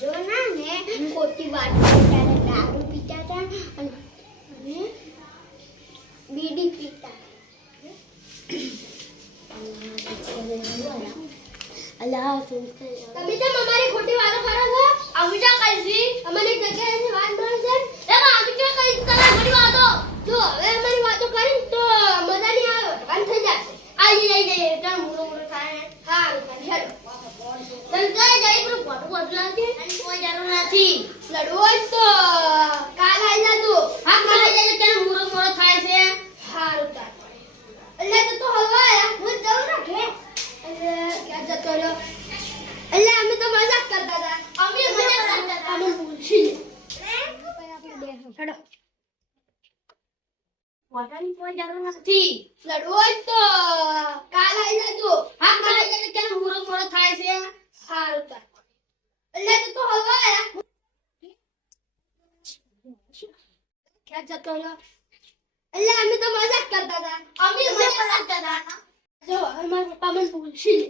જો ના ને ખોટી વાત કરતા હતા, દારૂ પીતા હતા અને બીડી પીતા અલ્લાહ તમે તો અમારી ખોટી વાતો કરો છો. અમે તો કઈસી અમને જગ્યાએથી વાત મળે છે એમાં અમે તો કઈ કલા ખોટી વાતો જો હવે અમારી વાતો કરી તો મજા નહીં આવે કાન થઈ જશે. આઈ જઈ તને મૂરો મૂરો થાય. હા હેલો સંજય જઈ પણ ફોટો બદલાવજે અને કોઈ જરૂર નથી લડવો જ તો કાલ આવી જા તું. હા કાલ આવી જાય તને મૂરો મૂરો થાય છે. હારું તાર એટલે તો હલવા હું જઉં રાખે એટલે ક્યાં જતો રહ્યો એટલે અમે તો મજાક કરતા હતા. અમે મજાક કરતા હતા અમે ભૂલશી આપણે હેડો વાટાની કોઈ જરૂર નથી લડવો જ તો કાલ આવી જા તું. હા કાલ આવી જાય તને મૂરો મૂરો થાય છે. હારું તાર એટલે તો હલવા ક્યાં જતો રહ્યો એટલે અમે તો મજાક કરતા હતા. અમે મજાક કરતા હતા જો અમારા પપ્પા મને ભૂલશી